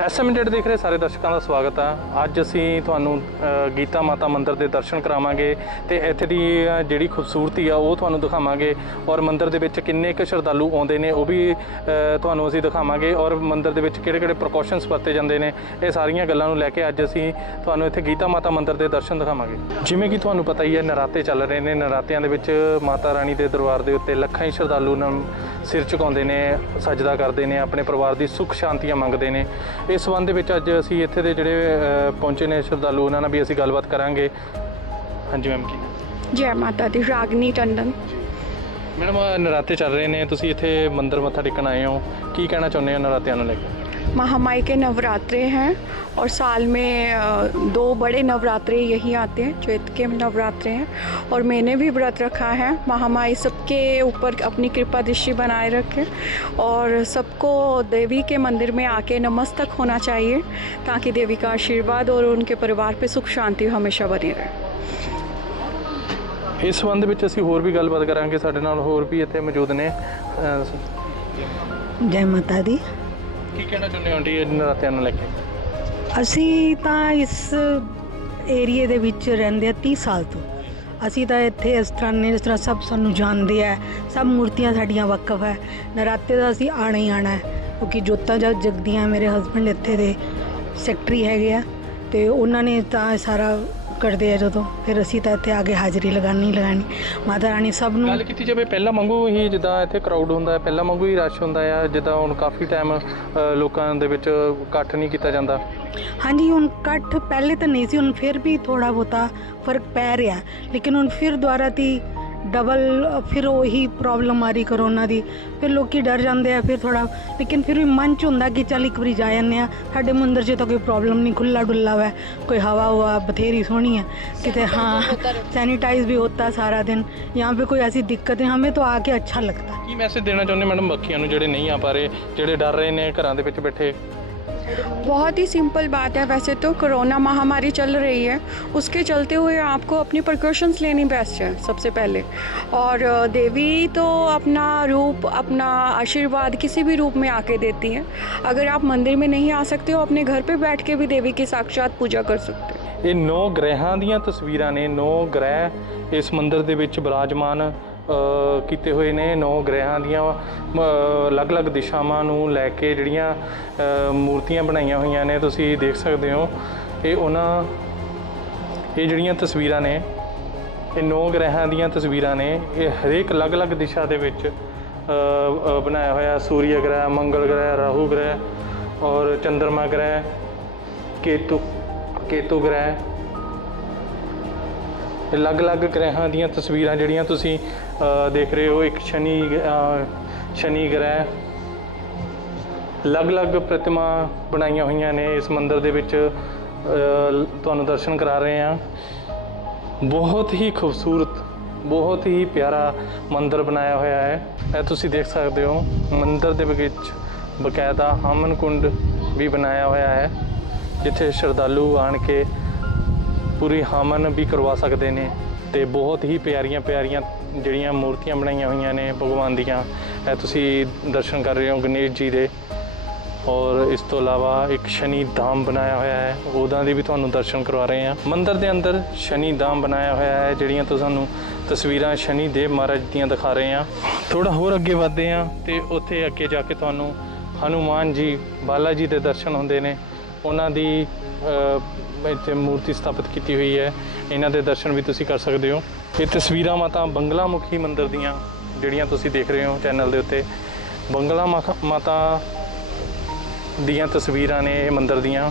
ਐਸਐਮਡੇਟ ਦੇਖ ਰਹੇ ਸਾਰੇ ਦਰਸ਼ਕਾਂ ਦਾ ਸਵਾਗਤ ਆ। ਅੱਜ ਅਸੀਂ ਤੁਹਾਨੂੰ ਗੀਤਾ ਮਾਤਾ ਮੰਦਿਰ ਦੇ ਦਰਸ਼ਨ ਕਰਾਵਾਂਗੇ ਤੇ ਇੱਥੇ ਦੀ ਜਿਹੜੀ ਖੂਬਸੂਰਤੀ ਆ, ਉਹ ਤੁਹਾਨੂੰ ਦਿਖਾਵਾਂਗੇ ਔਰ ਮੰਦਿਰ ਦੇ ਵਿੱਚ ਕਿੰਨੇ ਕੁ ਸ਼ਰਧਾਲੂ ਆਉਂਦੇ ਨੇ, ਉਹ ਵੀ ਤੁਹਾਨੂੰ ਅਸੀਂ ਦਿਖਾਵਾਂਗੇ ਔਰ ਮੰਦਿਰ ਦੇ ਵਿੱਚ ਕਿਹੜੇ-ਕਿਹੜੇ ਪ੍ਰੀਕਾਸ਼ਨਸ ਵਰਤੇ ਜਾਂਦੇ ਨੇ, ਇਹ ਸਾਰੀਆਂ ਗੱਲਾਂ ਨੂੰ ਲੈ ਕੇ ਅੱਜ ਅਸੀਂ ਤੁਹਾਨੂੰ ਇੱਥੇ ਗੀਤਾ ਮਾਤਾ ਮੰਦਿਰ ਦੇ ਦਰਸ਼ਨ ਦਿਖਾਵਾਂਗੇ। ਜਿਵੇਂ ਕਿ ਤੁਹਾਨੂੰ ਪਤਾ ਹੀ ਹੈ, ਨਰਾਤੇ ਚੱਲ ਰਹੇ ਨੇ, ਨਰਾਤਿਆਂ ਦੇ ਵਿੱਚ ਮਾਤਾ ਰਾਣੀ ਦੇ ਦਰਬਾਰ ਦੇ ਉੱਤੇ ਲੱਖਾਂ ਹੀ ਸ਼ਰਧਾਲੂ ਨਮ ਸਿਰ ਝੁਕਾਉਂਦੇ ਨੇ, ਸਜਦਾ ਕਰਦੇ ਨੇ, ਆਪਣੇ ਪਰਿਵਾਰ ਦੀ ਸੁੱਖ ਸ਼ਾਂਤੀਆਂ ਮੰਗਦੇ ਨੇ। ਇਸ ਸੰਬੰਧ ਦੇ ਵਿੱਚ ਅੱਜ ਅਸੀਂ ਇੱਥੇ ਦੇ ਜਿਹੜੇ ਪਹੁੰਚੇ ਨੇ ਸ਼ਰਧਾਲੂ ਉਹਨਾਂ ਨਾਲ ਵੀ ਅਸੀਂ ਗੱਲਬਾਤ ਕਰਾਂਗੇ। ਹਾਂਜੀ ਮੈਮ ਕੀ ਜੈ ਮਾਤਾ ਦੀ ਰਾਗਨੀ ਟੰਡਨ। ਮੈਡਮ ਨਰਾਤੇ ਚੱਲ ਰਹੇ ਨੇ ਤੁਸੀਂ ਇੱਥੇ ਮੰਦਿਰ ਮੱਥਾ ਟੇਕਣ ਆਏ ਹੋ। ਕੀ ਕਹਿਣਾ ਚਾਹੁੰਦੇ ਹੋ ਨਰਾਤਿਆਂ ਨੂੰ ਲੈ ਕੇ? महामाई के नवरात्रे हैं और साल में अ, दो बड़े नवरात्रे यही आते हैं चैत के नवरात्रे हैं और मैंने भी व्रत रखा है महामाई सबके ऊपर अपनी कृपा दृष्टि बनाए रखे और सबको देवी के मंदिर में आके नमस्तक होना चाहिए ताकि देवी का आशीर्वाद और उनके परिवार पे सुख शांति हमेशा बनी रहे ਇਸ ਸੰਬੰਧ ਵਿੱਚ ਅਸੀਂ ਹੋਰ ਵੀ ਗੱਲਬਾਤ ਕਰਾਂਗੇ ਸਾਡੇ ਨਾਲ ਹੋਰ ਵੀ ਇੱਥੇ ਮੌਜੂਦ ਨੇ ਅ, ਜੈ ਮਾਤਾ ਦੀ ਕੀ ਕਹਿਣਾ ਚਾਹੁੰਦੇ ਹੋ ਆਂਟੀ ਇਹ ਨਰਾਤਿਆਂ ਨੂੰ ਲੈ ਕੇ? ਅਸੀਂ ਤਾਂ ਇਸ ਏਰੀਏ ਦੇ ਵਿੱਚ ਰਹਿੰਦੇ ਆ 30 ਸਾਲ ਤੋਂ। ਅਸੀਂ ਤਾਂ ਇੱਥੇ ਇਸ ਤਰ੍ਹਾਂ ਨੇ ਜਿਸ ਤਰ੍ਹਾਂ ਸਭ ਸਾਨੂੰ ਜਾਣਦੇ ਆ। ਸਭ ਮੂਰਤੀਆਂ ਸਾਡੀਆਂ ਵਕਫ ਹੈ। ਨਰਾਤੇ ਦਾ ਅਸੀਂ ਆਣਾ ਹੀ ਆਣਾ ਹੈ। ਕਿਉਂਕਿ ਜੋਤਾਂ ਜਗ, ਜਗਦੀਆਂ ਮੇਰੇ ਹਸਬੰਡ ਇੱਥੇ ਦੇ ਸੈਕਟਰੀ ਹੈਗੇ ਆ। ਤੇ ਉਹਨਾਂ ਨੇ ਤਾਂ ਇਹ ਸਾਰਾ ਕਰਦੇ ਆ ਜਦੋਂ। ਫਿਰ ਅਸੀਂ ਤਾਂ ਇੱਥੇ ਆ ਕੇ ਹਾਜ਼ਰੀ ਲਗਾਣੀ ਹੀ ਲਗਾਣੀ ਮਾਤਾ ਰਾਣੀ ਸਭ ਨੂੰ ਗੱਲ ਕੀਤੀ ਜਾਵੇ ਪਹਿਲਾਂ ਵਾਂਗੂ ਹੀ ਜਿੱਦਾਂ ਇੱਥੇ ਕਰਾਊਡ ਹੁੰਦਾ ਹੈ ਪਹਿਲਾਂ ਵਾਂਗੂ ਹੀ ਰਸ਼ ਹੁੰਦਾ ਆ ਜਿੱਦਾਂ ਹੁਣ ਕਾਫੀ ਟਾਈਮ ਲੋਕਾਂ ਦੇ ਵਿੱਚ ਇਕੱਠ ਨਹੀਂ ਕੀਤਾ ਜਾਂਦਾ। ਹਾਂਜੀ ਹੁਣ ਇਕੱਠ ਪਹਿਲੇ ਤਾਂ ਨਹੀਂ ਸੀ ਹੁਣ ਫਿਰ ਵੀ ਥੋੜਾ ਬਹੁਤਾ ਫ਼ਰਕ ਪੈ ਰਿਹਾ। ਲੇਕਿਨ ਹੁਣ ਫਿਰ ਦੁਬਾਰਾ ਤੀ ਡਬਲ ਫਿਰ ਉਹੀ ਪ੍ਰੋਬਲਮ ਆ ਰਹੀ ਕਰੋਨਾ ਦੀ। ਫਿਰ ਲੋਕੀ ਡਰ ਜਾਂਦੇ ਆ ਫਿਰ ਥੋੜਾ ਲੇਕਿਨ ਫਿਰ ਵੀ ਮਨ ਚ ਹੁੰਦਾ ਕਿ ਚੱਲ ਇੱਕ ਵਾਰੀ ਜਾ ਜਾਂਦੇ ਆ ਸਾਡੇ ਮੰਦਰ 'ਚ ਤਾਂ ਕੋਈ ਪ੍ਰੋਬਲਮ ਨਹੀਂ ਖੁੱਲਾ ਡੁੱਲਾ ਵਾ। ਕੋਈ ਹਵਾ ਹੁਆ ਬਥੇਰੀ ਸੋਹਣੀ ਹੈ ਕਿਤੇ ਹਾਂ ਸੈਨੀਟਾਈਜ਼ ਵੀ ਹੁੰਦਾ ਸਾਰਾ ਦਿਨ। ਯਹਾਂ ਪੇ ਕੋਈ ਐਸੀ ਦਿੱਕਤ ਹੈ ਹਮੇ ਤਾਂ ਆ ਕੇ ਅੱਛਾ ਲੱਗਦਾ। ਕੀ ਮੈਸੇਜ ਦੇਣਾ ਚਾਹੁੰਦੇ ਮੈਡਮ ਮੱਖੀਆਂ ਨੂੰ ਜਿਹੜੇ ਨਹੀਂ ਆ ਪਾ ਰਹੇ ਜਿਹੜੇ ਡਰ ਰਹੇ ਨੇ ਘਰਾਂ ਦੇ ਵਿੱਚ ਬੈਠੇ? बहुत ही सिंपल बात है वैसे तो कोरोना महामारी चल रही है उसके चलते हुए आपको अपनी प्रिकॉशंस लेनी बेस्ट है सबसे पहले और अ, देवी तो अपना रूप अपना आशीर्वाद किसी भी रूप में आके देती है अगर आप मंदिर में नहीं आ सकते हो अपने घर पे बैठ के भी देवी की साक्षात पूजा कर सकते हो ਇਹ ਨੌ ਗ੍ਰਹਿਾਂ ਦੀਆਂ ਤਸਵੀਰਾਂ ਨੇ ਨੌ ਗ੍ਰਹਿ ਇਸ ਮੰਦਿਰ ਦੇ ਵਿੱਚ ਬਿਰਾਜਮਾਨ ਅ, ਕੀਤੇ ਹੋਏ ਨੇ, ਨੌ ਗ੍ਰਹਿਆਂ ਦੀਆਂ ਅਲੱਗ-ਅਲੱਗ ਦਿਸ਼ਾਵਾਂ ਨੂੰ ਲੈ ਕੇ ਜਿਹੜੀਆਂ ਮੂਰਤੀਆਂ ਬਣਾਈਆਂ ਹੋਈਆਂ ਨੇ, ਤੁਸੀਂ ਦੇਖ ਸਕਦੇ ਹੋ। ਇਹ ਉਹਨਾਂ, ਇਹ ਜਿਹੜੀਆਂ ਤਸਵੀਰਾਂ ਨੇ, ਇਹ ਨੌ ਗ੍ਰਹਿਆਂ ਦੀਆਂ ਤਸਵੀਰਾਂ ਨੇ। ਇਹ ਹਰੇਕ ਅਲੱਗ-ਅਲੱਗ ਦਿਸ਼ਾ ਦੇ ਵਿੱਚ ਬਣਾਇਆ ਹੋਇਆ। ਸੂਰਯ ਗ੍ਰਹਿ, ਮੰਗਲ ਗ੍ਰਹਿ, ਰਾਹੂ ਗ੍ਰਹਿ ਔਰ ਚੰਦਰਮਾ ਗ੍ਰਹਿ, ਕੇਤੂ ਕੇਤੂ ਗ੍ਰਹਿ। ਅਲੱਗ-ਅਲੱਗ ਗ੍ਰਹਿਆਂ ਦੀਆਂ ਤਸਵੀਰਾਂ ਜਿਹੜੀਆਂ ਤੁਸੀਂ ਦੇਖ ਰਹੇ ਹੋ, ਇੱਕ ਸ਼ਨੀ ਸ਼ਨੀ ਗ੍ਰਹਿ। ਅਲੱਗ-ਅਲੱਗ ਪ੍ਰਤਿਮਾ ਬਣਾਈਆਂ ਹੋਈਆਂ ਨੇ, ਇਸ ਮੰਦਿਰ ਦੇ ਵਿੱਚ ਤੁਹਾਨੂੰ ਦਰਸ਼ਨ ਕਰਾ ਰਹੇ ਹਾਂ। ਬਹੁਤ ਹੀ ਖੂਬਸੂਰਤ, ਬਹੁਤ ਹੀ ਪਿਆਰਾ ਮੰਦਿਰ ਬਣਾਇਆ ਹੋਇਆ ਹੈ। ਇਹ ਤੁਸੀਂ ਦੇਖ ਸਕਦੇ ਹੋ, ਮੰਦਿਰ ਦੇ ਵਿੱਚ ਬਕਾਇਦਾ ਹਮਨ ਕੁੰਡ ਵੀ ਬਣਾਇਆ ਹੋਇਆ ਹੈ, ਜਿੱਥੇ ਸ਼ਰਧਾਲੂ ਆਣ ਕੇ ਪੂਰੀ ਹਮਨ ਵੀ ਕਰਵਾ ਸਕਦੇ ਨੇ। ਤੇ ਬਹੁਤ ਹੀ ਪਿਆਰੀਆਂ ਪਿਆਰੀਆਂ ਜਿਹੜੀਆਂ ਮੂਰਤੀਆਂ ਬਣਾਈਆਂ ਹੋਈਆਂ ਨੇ ਭਗਵਾਨ ਦੀਆਂ। ਇਹ ਤੁਸੀਂ ਦਰਸ਼ਨ ਕਰ ਰਹੇ ਹੋ ਗਣੇਸ਼ ਜੀ ਦੇ। ਔਰ ਇਸ ਤੋਂ ਇਲਾਵਾ ਇੱਕ ਸ਼ਨੀ ਧਾਮ ਬਣਾਇਆ ਹੋਇਆ ਹੈ। ਉਹਦਾਂ ਦੇ ਵੀ ਤੁਹਾਨੂੰ ਦਰਸ਼ਨ ਕਰਵਾ ਰਹੇ ਹਾਂ। ਮੰਦਿਰ ਦੇ ਅੰਦਰ ਸ਼ਨੀ ਧਾਮ ਬਣਾਇਆ ਹੋਇਆ ਹੈ, ਜਿਹੜੀਆਂ ਤੁਹਾਨੂੰ ਤਸਵੀਰਾਂ ਸ਼ਨੀ ਦੇਵ ਮਹਾਰਾਜ ਦੀਆਂ ਦਿਖਾ ਰਹੇ ਹਾਂ। ਥੋੜਾ ਹੋਰ ਅੱਗੇ ਵਧਦੇ ਹਾਂ ਤੇ ਉੱਥੇ ਅੱਗੇ ਜਾ ਕੇ ਤੁਹਾਨੂੰ ਹਨੂਮਾਨ ਜੀ, ਬਾਲਾ ਜੀ ਦੇ ਦਰਸ਼ਨ ਹੁੰਦੇ ਨੇ। ਉਹਨਾਂ ਦੀ ਇੱਥੇ ਮੂਰਤੀ ਸਥਾਪਿਤ ਕੀਤੀ ਹੋਈ ਹੈ। ਇਹਨਾਂ ਦੇ ਦਰਸ਼ਨ ਵੀ ਤੁਸੀਂ ਕਰ ਸਕਦੇ ਹੋ। ਇਹ ਤਸਵੀਰਾਂ ਮਾਤਾ ਬੰਗਲਾ ਮੁਖੀ ਮੰਦਿਰ ਦੀਆਂ, ਜਿਹੜੀਆਂ ਤੁਸੀਂ ਦੇਖ ਰਹੇ ਹੋ ਚੈਨਲ ਦੇ ਉੱਤੇ। ਬੰਗਲਾ ਮਖ- ਮਾਤਾ ਦੀਆਂ ਤਸਵੀਰਾਂ ਨੇ ਇਹ ਮੰਦਿਰ ਦੀਆਂ।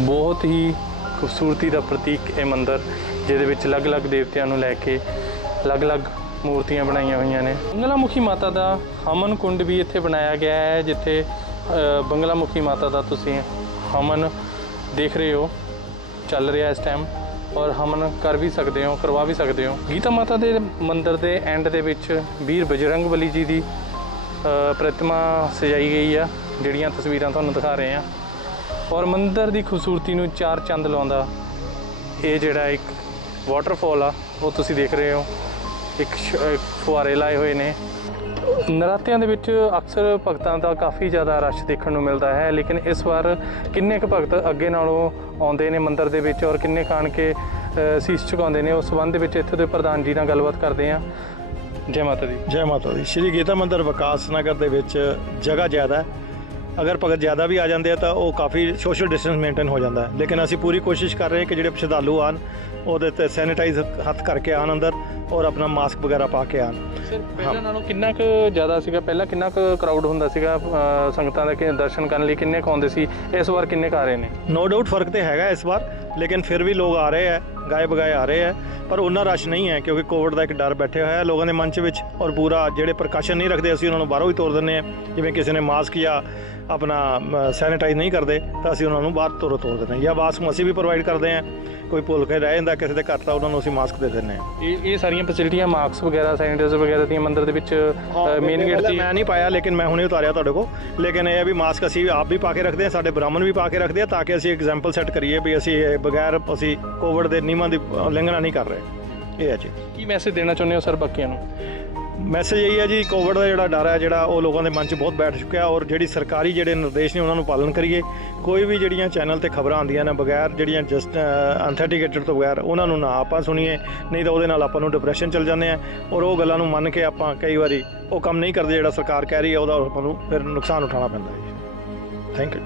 ਬਹੁਤ ਹੀ ਖੂਬਸੂਰਤੀ ਦਾ ਪ੍ਰਤੀਕ ਇਹ ਮੰਦਿਰ, ਜਿਹਦੇ ਵਿੱਚ ਅਲੱਗ-ਅਲੱਗ ਦੇਵਤਿਆਂ ਨੂੰ ਲੈ ਕੇ ਅਲੱਗ-ਅਲੱਗ ਮੂਰਤੀਆਂ ਬਣਾਈਆਂ ਹੋਈਆਂ ਨੇ। ਬੰਗਲਾ ਮੁਖੀ ਮਾਤਾ ਦਾ ਹਮਨ ਕੁੰਡ ਵੀ ਇੱਥੇ ਬਣਾਇਆ ਗਿਆ ਹੈ, ਜਿੱਥੇ ਬੰਗਲਾ ਮੁਖੀ ਮਾਤਾ ਦਾ ਤੁਸੀਂ ਹਮਨ ਦੇਖ ਰਹੇ ਹੋ, ਚੱਲ ਰਿਹਾ ਇਸ ਟਾਈਮ ਔਰ ਹਮਨ ਕਰ ਵੀ ਸਕਦੇ ਹੋ, ਕਰਵਾ ਵੀ ਸਕਦੇ ਹੋ। ਗੀਤਾ ਮਾਤਾ ਦੇ ਮੰਦਿਰ ਦੇ ਐਂਡ ਦੇ ਵਿੱਚ ਵੀਰ ਬਜਰੰਗ ਬਲੀ ਜੀ ਦੀ ਪ੍ਰਤਿਮਾ ਸਜਾਈ ਗਈ ਆ, ਜਿਹੜੀਆਂ ਤਸਵੀਰਾਂ ਤੁਹਾਨੂੰ ਦਿਖਾ ਰਹੇ ਆ ਔਰ ਮੰਦਿਰ ਦੀ ਖੂਬਸੂਰਤੀ ਨੂੰ ਚਾਰ ਚੰਦ ਲਾਉਂਦਾ, ਇਹ ਜਿਹੜਾ ਇੱਕ ਵਾਟਰਫਾਲ ਆ, ਉਹ ਤੁਸੀਂ ਦੇਖ ਰਹੇ ਹੋ। ਇੱਕ ਸ਼- ਫੁਆਰੇ ਲਾਏ ਹੋਏ ਨੇ। ਨਰਾਤਿਆਂ ਦੇ ਵਿੱਚ ਅਕਸਰ ਭਗਤਾਂ ਦਾ ਕਾਫੀ ਜ਼ਿਆਦਾ ਰਸ਼ ਦੇਖਣ ਨੂੰ ਮਿਲਦਾ ਹੈ, ਲੇਕਿਨ ਇਸ ਵਾਰ ਕਿੰਨੇ ਕੁ ਭਗਤ ਅੱਗੇ ਨਾਲੋਂ ਆਉਂਦੇ ਨੇ ਮੰਦਿਰ ਦੇ ਵਿੱਚ ਔਰ ਕਿੰਨੇ ਖਾਣ ਕੇ ਸੀਸ ਝੁਕਾਉਂਦੇ ਨੇ, ਉਸ ਸੰਬੰਧ ਵਿੱਚ ਇੱਥੇ ਦੇ ਪ੍ਰਧਾਨ ਜੀ ਨਾਲ ਗੱਲਬਾਤ ਕਰਦੇ ਹਾਂ। ਜੈ ਮਾਤਾ ਦੀ। ਜੈ ਮਾਤਾ ਦੀ। ਸ਼੍ਰੀ ਗੀਤਾ ਮੰਦਿਰ ਵਿਕਾਸ ਨਗਰ ਦੇ ਵਿੱਚ ਜਗ੍ਹਾ ਜ਼ਿਆਦਾ ਹੈ। ਅਗਰ ਭਗਤ ਜ਼ਿਆਦਾ ਵੀ ਆ ਜਾਂਦੇ ਆ ਤਾਂ ਉਹ ਕਾਫੀ ਸੋਸ਼ਲ ਡਿਸਟੈਂਸ ਮੇਨਟੇਨ ਹੋ ਜਾਂਦਾ ਹੈ। ਲੇਕਿਨ ਅਸੀਂ ਪੂਰੀ ਕੋਸ਼ਿਸ਼ ਕਰ ਰਹੇ ਹਾਂ ਕਿ ਜਿਹੜੇ ਸ਼ਰਧਾਲੂ ਆਣ ਉਹਦੇ ਤੇ ਸੈਨੀਟਾਈਜ਼ ਹੱਥ ਕਰਕੇ ਆਣ ਅੰਦਰ ਔਰ ਆਪਣਾ ਮਾਸਕ ਵਗੈਰਾ ਪਾ ਕੇ ਆਣ ਪਹਿਲਾਂ ਨਾਲੋਂ ਕਿੰਨਾ ਕੁ ਜ਼ਿਆਦਾ ਸੀਗਾ? ਪਹਿਲਾਂ ਕਿੰਨਾ ਕੁ ਕਰਾਊਡ ਹੁੰਦਾ ਸੀਗਾ ਸੰਗਤਾਂ ਦੇ ਕਿ ਦਰਸ਼ਨ ਕਰਨ ਲਈ? ਕਿੰਨੇ ਆਉਂਦੇ ਸੀ? ਇਸ ਵਾਰ ਕਿੰਨੇ ਆ ਰਹੇ ਨੇ? ਨੋ ਡਾਊਟ ਫ਼ਰਕ ਤੇ ਹੈਗਾ ਇਸ ਵਾਰ ਲੇਕਿਨ ਫਿਰ ਵੀ ਲੋਕ ਆ ਰਹੇ ਹੈ ਗਾਏ ਬਗਾਏ ਆ ਰਹੇ ਹੈ। ਪਰ ਉਹਨਾਂ ਰਸ਼ ਨਹੀਂ ਹੈ ਕਿਉਂਕਿ ਕੋਵਿਡ ਦਾ ਇੱਕ ਡਰ ਬੈਠਿਆ ਹੋਇਆ ਹੈ ਲੋਕਾਂ ਦੇ ਮਨ 'ਚ ਵਿੱਚ ਔਰ ਪੂਰਾ ਜਿਹੜੇ ਪ੍ਰਕਾਸ਼ਨ ਨਹੀਂ ਰੱਖਦੇ ਅਸੀਂ ਉਹਨਾਂ ਨੂੰ ਬਾਹਰੋਂ ਹੀ ਤੋੜ ਦਿੰਦੇ ਹਾਂ। ਜਿਵੇਂ ਕਿਸੇ ਨੇ ਮਾਸਕ ਜਾਂ ਆਪਣਾ ਸੈਨੀਟਾਈਜ਼ ਨਹੀਂ ਕਰਦੇ ਤਾਂ ਅਸੀਂ ਉਹਨਾਂ ਨੂੰ ਬਾਹਰ ਤੋਰੋ ਤੋੜ ਦਿੰਦੇ ਹਾਂ। ਜਾਂ ਮਾਸਕ ਅਸੀਂ ਵੀ ਪ੍ਰੋਵਾਈਡ ਕਰਦੇ ਹਾਂ। ਕੋਈ ਭੁੱਲ ਕੇ ਰਹਿ ਜਾਂਦਾ ਕਿਸੇ ਦੇ ਘਰ ਤਾਂ ਉਹਨਾਂ ਨੂੰ ਅਸੀਂ ਮਾਸਕ ਦੇ ਦਿੰਦੇ ਹਾਂ। ਇਹ ਇਹ ਸਾਰੀਆਂ ਫੈਸਿਲਿਟੀਆਂ ਮਾਸਕ ਵਗੈਰਾ ਸੈਨੀਟਾਈਜ਼ਰ ਵਗੈਰਾ ਦੀਆਂ ਮੰਦਿਰ ਦੇ ਵਿੱਚ ਮੇਨ ਗੇਟ ਦੀ ਮੈਂ ਨਹੀਂ ਪਾਇਆ ਲੇਕਿਨ ਮੈਂ ਹੁਣੇ ਉਤਾਰਿਆ ਤੁਹਾਡੇ ਕੋਲ। ਲੇਕਿਨ ਇਹ ਹੈ ਵੀ ਮਾਸਕ ਅਸੀਂ ਆਪ ਵੀ ਪਾ ਕੇ ਰੱਖਦੇ ਹਾਂ ਸਾਡੇ ਬ੍ਰਾਹਮਣ ਵੀ ਪਾ ਕੇ ਰੱਖਦੇ ਆ ਤਾਂ ਕਿ ਅਸੀਂ ਐਗਜ਼ਾਮਪਲ ਸੈੱਟ ਕਰੀਏ ਵੀ ਅਸੀਂ ਇਹ ਬਗੈਰ ਅਸੀਂ ਕੋਵਿਡ ਦੇ ਨਿਯਮਾਂ ਦੀ ਉਲੰਘਣਾ ਨਹੀਂ ਕਰ ਰਹੇ। ਇਹ ਹੈ ਜੀ। ਕੀ ਮੈਸੇਜ ਦੇਣਾ ਚਾਹੁੰਦੇ ਹੋ ਸਰ ਬਾਕੀਆਂ ਨੂੰ? ਮੈਸੇਜ ਇਹੀ ਹੈ ਜੀ ਕੋਵਿਡ ਦਾ ਜਿਹੜਾ ਡਰ ਹੈ, ਜਿਹੜਾ ਉਹ ਲੋਕਾਂ ਦੇ ਮਨ 'ਚ ਬਹੁਤ ਬੈਠ ਚੁੱਕਿਆ ਔਰ ਜਿਹੜੀ ਸਰਕਾਰੀ ਜਿਹੜੇ ਨਿਰਦੇਸ਼ ਨੇ ਉਹਨਾਂ ਨੂੰ ਪਾਲਣ ਕਰੀਏ। ਕੋਈ ਵੀ ਜਿਹੜੀਆਂ ਚੈਨਲ ਤੇ ਖਬਰਾਂ ਆਉਂਦੀਆਂ ਨੇ, ਬਗੈਰ ਜਿਹੜੀਆਂ ਜਸਟ ਅਨਥੈਟੀਕੇਟਡ ਤੋਂ ਬਗੈਰ, ਉਹਨਾਂ ਨੂੰ ਨਾ ਆਪਾਂ ਸੁਣੀਏ, ਨਹੀਂ ਤਾਂ ਉਹਦੇ ਨਾਲ ਆਪਾਂ ਨੂੰ ਡਿਪਰੈਸ਼ਨ ਚਲ ਜਾਂਦੇ ਆ ਔਰ ਉਹ ਗੱਲਾਂ ਨੂੰ ਮੰਨ ਕੇ ਆਪਾਂ ਕਈ ਵਾਰੀ ਉਹ ਕੰਮ ਨਹੀਂ ਕਰਦੇ ਜਿਹੜਾ ਸਰਕਾਰ ਕਹਿ ਰਹੀ ਹੈ, ਉਹਦਾ ਆਪਾਂ ਨੂੰ ਫਿਰ ਨੁਕਸਾਨ ਉਠਾਉਣਾ ਪੈਂਦਾ ਹੈ। ਥੈਂਕ ਯੂ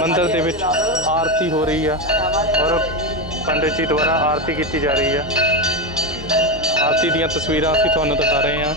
ਮੰਦਰ ਦੇ ਵਿੱਚ ਆਰਤੀ ਹੋ ਰਹੀ ਆ ਔਰ ਪੰਡਿਤ ਜੀ ਦੁਆਰਾ ਆਰਤੀ ਕੀਤੀ ਜਾ ਰਹੀ ਹੈ ਆਰਤੀ ਦੀਆਂ ਤਸਵੀਰਾਂ ਅਸੀਂ ਤੁਹਾਨੂੰ ਦਿਖਾ ਰਹੇ ਹਾਂ।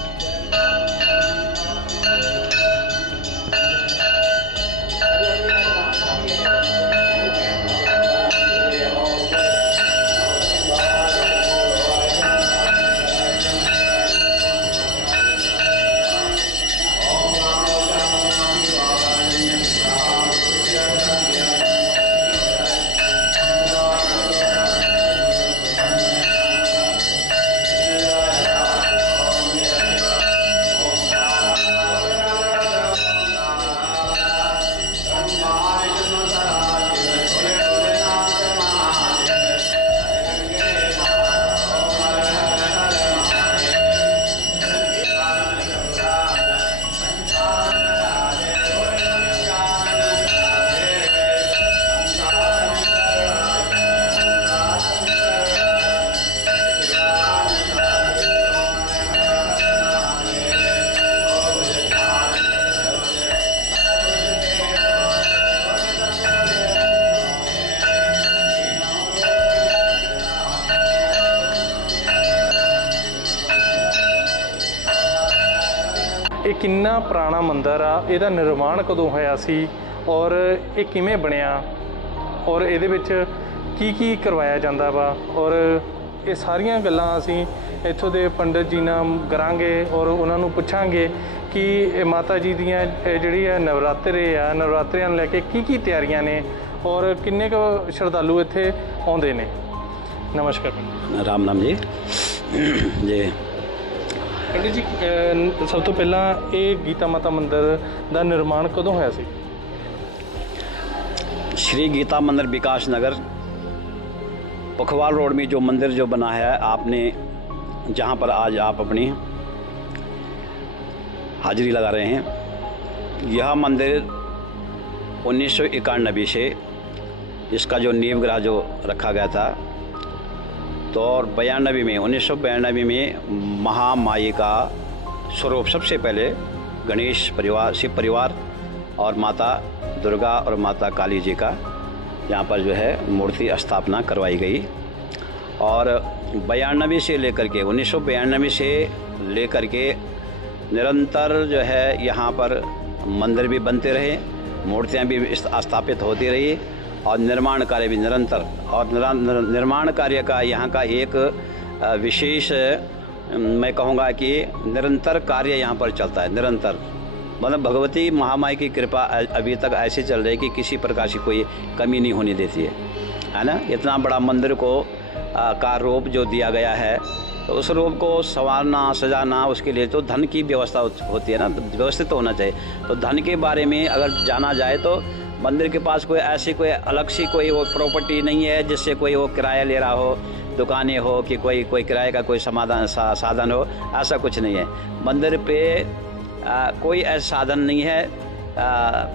ਕਿੰਨਾ ਪੁਰਾਣਾ ਮੰਦਿਰ ਆ, ਇਹਦਾ ਨਿਰਮਾਣ ਕਦੋਂ ਹੋਇਆ ਸੀ ਔਰ ਇਹ ਕਿਵੇਂ ਬਣਿਆ ਔਰ ਇਹਦੇ ਵਿੱਚ ਕੀ ਕੀ ਕਰਵਾਇਆ ਜਾਂਦਾ ਵਾ ਔਰ ਇਹ ਸਾਰੀਆਂ ਗੱਲਾਂ ਅਸੀਂ ਇੱਥੋਂ ਦੇ ਪੰਡਿਤ ਜੀ ਨਾਲ ਕਰਾਂਗੇ ਔਰ ਉਹਨਾਂ ਨੂੰ ਪੁੱਛਾਂਗੇ ਕਿ ਇਹ ਮਾਤਾ ਜੀ ਦੀਆਂ ਜਿਹੜੀ ਹੈ ਨਵਰਾਤਰੇ ਆ, ਨਵਰਾਤਰਿਆਂ ਨੂੰ ਲੈ ਕੇ ਕੀ ਕੀ ਤਿਆਰੀਆਂ ਨੇ ਔਰ ਕਿੰਨੇ ਕੁ ਸ਼ਰਧਾਲੂ ਇੱਥੇ ਆਉਂਦੇ ਨੇ। ਨਮਸਕਾਰ। ਰਾਮ ਨਾਮ ਜੀ। ਜੀ ਪੰਡਿਤ ਜੀ ਅਹ, ਸਭ ਤੋਂ ਪਹਿਲਾਂ ਇਹ ਗੀਤਾ ਮਾਤਾ ਮੰਦਿਰ ਦਾ ਨਿਰਮਾਣ ਕਦੋਂ ਹੋਇਆ ਸੀ श्री गीता मंदिर विकास नगर पखवाल रोड में जो मंदिर जो बना है आपने जहाँ पर आज आप अपनी हाजिरी लगा रहे हैं यह मंदिर उन्नीस सौ इक्यानबे से इसका जो नींव ग्रह जो रखा गया था तो और बयानबे में, उन्नीस सौ बयानबे में महामाई का स्वरूप। सबसे पहले गणेश परिवार, शिव परिवार और माता दुर्गा और माता काली जी का यहाँ पर जो है मूर्ति स्थापना करवाई गई। और बयानबे से लेकर के, उन्नीस सौ से लेकर के निरंतर जो है यहाँ पर मंदिर भी बनते रहे, मूर्तियाँ भी स्थापित होती रही। और निर्माण कार्य भी निरंतर और निरा- निर्माण कार्य का यहाँ का एक विशेष मैं कहूँगा कि निरंतर कार्य यहाँ पर चलता है निरंतर। मतलब भगवती महामाई की कृपा अभी तक ऐसी चल रही है कि किसी प्रकार की कोई कमी नहीं होने देती है। है ना? इतना बड़ा मंदिर को अ, का रूप जो दिया गया है तो उस रूप को संवारना सजाना उसके लिए तो धन की व्यवस्था होती है ना व्यवस्थित तो होना चाहिए। तो धन के बारे में अगर जाना जाए तो मंदिर के पास कोई ऐसी कोई अलग सी कोई वो प्रॉपर्टी नहीं है जिससे कोई वो किराया ले रहा हो दुकानें हो कि कोई कोई किराए का कोई समाधान सा, साधन हो ऐसा कुछ नहीं है। मंदिर पे आ, कोई ऐसा साधन नहीं है आ,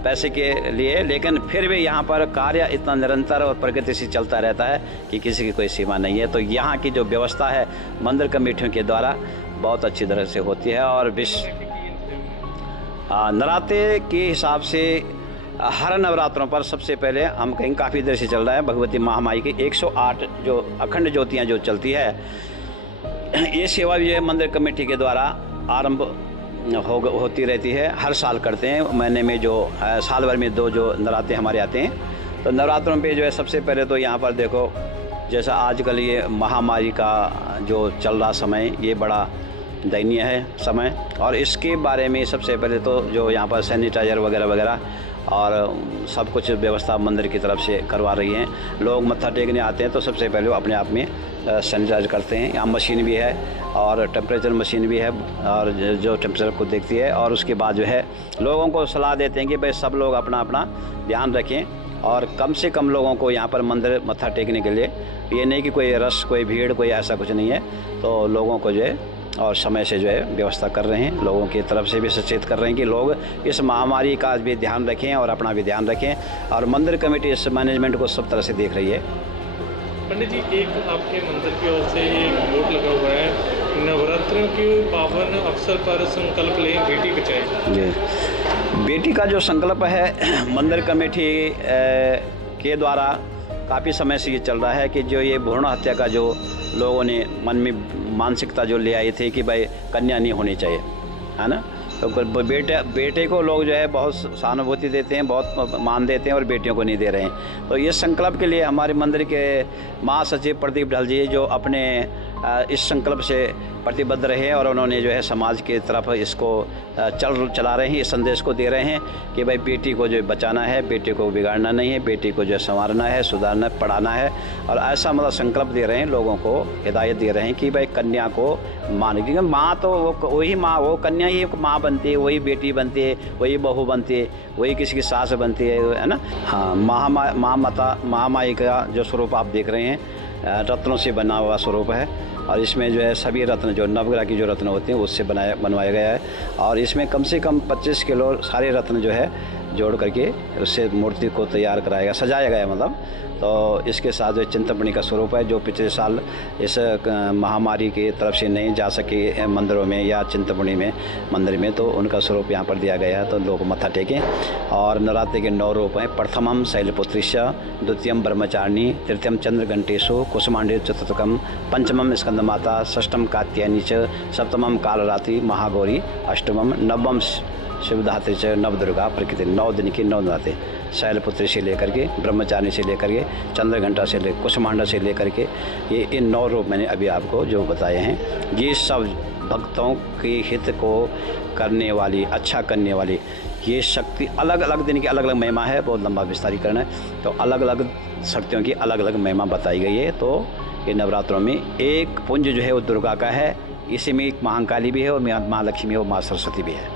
पैसे के लिए लेकिन फिर भी यहाँ पर कार्य इतना निरंतर और प्रगति से चलता रहता है कि किसी की कोई सीमा नहीं है। तो यहाँ की जो व्यवस्था है मंदिर कमेटियों के द्वारा बहुत अच्छी तरह से होती है और विश्व नराते के हिसाब से हर नवरात्रों पर सबसे पहले हम कहीं काफ़ी देर से चल रहा है भगवती महामाई की 108 जो अखंड ज्योतियाँ जो चलती है। ये सेवा भी है मंदिर कमेटी के द्वारा आरंभ हो होती रहती है। हर साल करते हैं। महीने में जो साल भर में दो जो नराते हमारे आते हैं। तो नवरात्रों पे जो है सबसे पहले तो यहाँ पर देखो, जैसा आजकल ये महामारी का जो चल रहा समय, ये बड़ा दयनीय है समय। और इसके बारे में सबसे पहले तो जो यहाँ पर सैनिटाइज़र वगैरह वगैरह और सब कुछ व्यवस्था मंदिर की तरफ़ से करवा रही हैं। लोग मत्था टेकने आते हैं तो सबसे पहले वो अपने आप में सैनिटाइज करते हैं। यहाँ मशीन भी है और टेम्परेचर मशीन भी है और जो- टेम्परेचर को देखती है और उसके बाद जो है लोगों को सलाह देते हैं कि भाई सब लोग अपना अपना ध्यान रखें और कम से कम लोगों को यहाँ पर मंदिर मत्था टेकने के लिए, ये नहीं कि कोई रश कोई भीड़, कोई ऐसा कुछ नहीं है। तो लोगों को जो है और समय से जो है व्यवस्था कर रहे हैं। लोगों की तरफ़ से भी सचेत कर रहे हैं कि लोग इस महामारी का भी ध्यान रखें और अपना भी ध्यान रखें और मंदिर कमेटी इस मैनेजमेंट को सब तरह से देख रही है। पंडित जी एक आपके मंदिर की ओर से एक बोर्ड लगा हुआ है नवरात्रों के पावन अवसर पर संकल्प लें बेटी बचाए। जी। बेटी का जो संकल्प है मंदिर कमेटी के द्वारा काफ़ी समय से ये चल रहा है कि जो ये भ्रूण हत्या का जो लोगों ने मन में मानसिकता जो ले आई थी कि भाई कन्या नहीं होनी चाहिए, है ना? तो बेटे बेटे को लोग जो है बहुत सहानुभूति देते हैं, बहुत मान देते हैं और बेटियों को नहीं दे रहे हैं। तो ये संकल्प के लिए हमारे मंदिर के महासचिव प्रदीप ढल जी जो अपने इस संकल्प से प्रतिबद्ध रहे और उन्होंने जो है समाज की तरफ़ इसको चल चला रहे हैं, इस संदेश को दे रहे हैं कि भाई बेटी को जो बचाना है, बेटी को बिगाड़ना नहीं है, बेटी को जो है संवारना है, सुधारना, पढ़ाना है और ऐसा मतलब संकल्प दे रहे हैं, लोगों को हिदायत दे रहे हैं कि भाई कन्या को मान, क्योंकि माँ तो वो वही माँ, वो कन्या ही माँ बनती है, वही बेटी बनती है, वही बहू बनती है, वही किसी की सास बनती है है ना? हाँ महामा माँ माता महामाई का जो स्वरूप आप देख रहे हैं रत्नों से बना हुआ स्वरूप है और इसमें जो है सभी रत्न, जो नवग्रह की जो रत्न होते हैं उससे बनाया, बनवाया गया है। और इसमें कम से कम 25 किलो सारे रत्न जो है जोड़ करके उससे मूर्ति को तैयार कराया गया सजाया गया मतलब। तो इसके साथ जो चिंतपणी का स्वरूप है, जो पिछले साल इस महामारी की तरफ़ से नहीं जा सके मंदिरों में या चिंतपणी में, मंदिर में तो उनका स्वरूप यहाँ पर दिया गया है तो लोग मत्था टेकें। और नवरात्रि के नौ रूप हैं, प्रथमम शैलपुत्रिश, द्वितीयम ब्रह्मचारिणी, तृतीयम चंद्रघंटेशु, कुसुमांडे चतुर्थकम, पंचमम स्कंदमाता, षष्ठम कात्यायनी च, सप्तमम कालरात्रि, महागौरी, अष्टमम नवम शिवधात्री च नवदुर्गा प्रकृति, नौ दिन की नौ नवरात्रि शैलपुत्री से लेकर के, ब्रह्मचारी से लेकर के, चंद्रघंटा से ले कुसमांडा से लेकर के, ये इन नौ रूप मैंने अभी आपको जो बताए हैं। ये सब भक्तों के हित को करने वाली अच्छा करने वाली, ये शक्ति अलग अलग दिन की अलग अलग महिमा है, बहुत लंबा विस्तारीकरण है। तो अलग अलग शक्तियों की अलग अलग महिमा बताई गई है। तो ये नवरात्रों में एक पुंज जो है वो दुर्गा का है, इसी में एक महाकाली भी है और माँ लक्ष्मी और माँ सरस्वती भी है।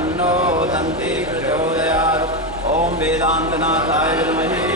तन्नो दन्ति प्रचोदयात् ॐ वेदान्तनाथाय विद्महे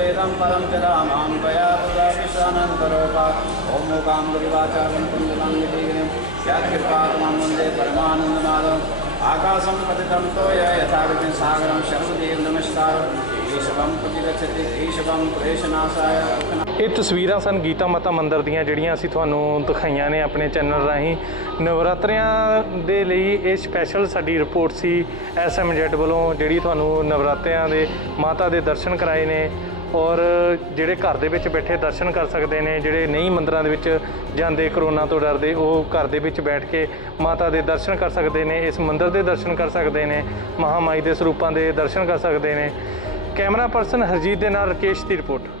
वेदं परं च रामां त्वया बुधापिशानन्तरोपा ॐ मूकां गुरुवाचारं कुन्दलां विधिगिरिं यत्कृपात्मां वन्दे परमानन्दमाधवम् आकाशं पतितं तोय यथा गतिं सागरं शर्वदेव नमस्कारं ईशवं प्रतिगच्छति ईशवं क्लेशनाशाय ਇਹ ਤਸਵੀਰਾਂ ਸਨ ਗੀਤਾ ਮਾਤਾ ਮੰਦਿਰ ਦੀਆਂ ਜਿਹੜੀਆਂ ਅਸੀਂ ਤੁਹਾਨੂੰ ਦਿਖਾਈਆਂ ਨੇ ਆਪਣੇ ਚੈਨਲ ਰਾਹੀਂ ਨਵਰਾਤਰਿਆਂ ਦੇ ਲਈ ਇਹ ਸਪੈਸ਼ਲ ਸਾਡੀ ਰਿਪੋਰਟ ਸੀ ਐਸਐਮਜੈਡ ਵੱਲੋਂ ਜਿਹੜੀ ਤੁਹਾਨੂੰ ਨਵਰਾਤਰਿਆਂ ਦੇ ਮਾਤਾ ਦੇ ਦਰਸ਼ਨ ਕਰਾਏ ਨੇ ਔਰ ਜਿਹੜੇ ਘਰ ਦੇ ਵਿੱਚ ਬੈਠੇ ਦਰਸ਼ਨ ਕਰ ਸਕਦੇ ਨੇ, ਜਿਹੜੇ ਨਹੀਂ ਮੰਦਰਾਂ ਦੇ ਵਿੱਚ ਜਾਂਦੇ ਕਰੋਨਾ ਤੋਂ ਡਰਦੇ, ਉਹ ਘਰ ਦੇ ਵਿੱਚ ਬੈਠ ਕੇ ਮਾਤਾ ਦੇ ਦਰਸ਼ਨ ਕਰ ਸਕਦੇ ਨੇ, ਇਸ ਮੰਦਿਰ ਦੇ ਦਰਸ਼ਨ ਕਰ ਸਕਦੇ ਨੇ, ਮਹਾਮਾਈ ਦੇ ਸਰੂਪਾਂ ਦੇ ਦਰਸ਼ਨ ਕਰ ਸਕਦੇ ਨੇ। ਕੈਮਰਾ ਪਰਸਨ ਹਰਜੀਤ ਦੇ ਨਾਲ ਰਕੇਸ਼ ਦੀ ਰਿਪੋਰਟ।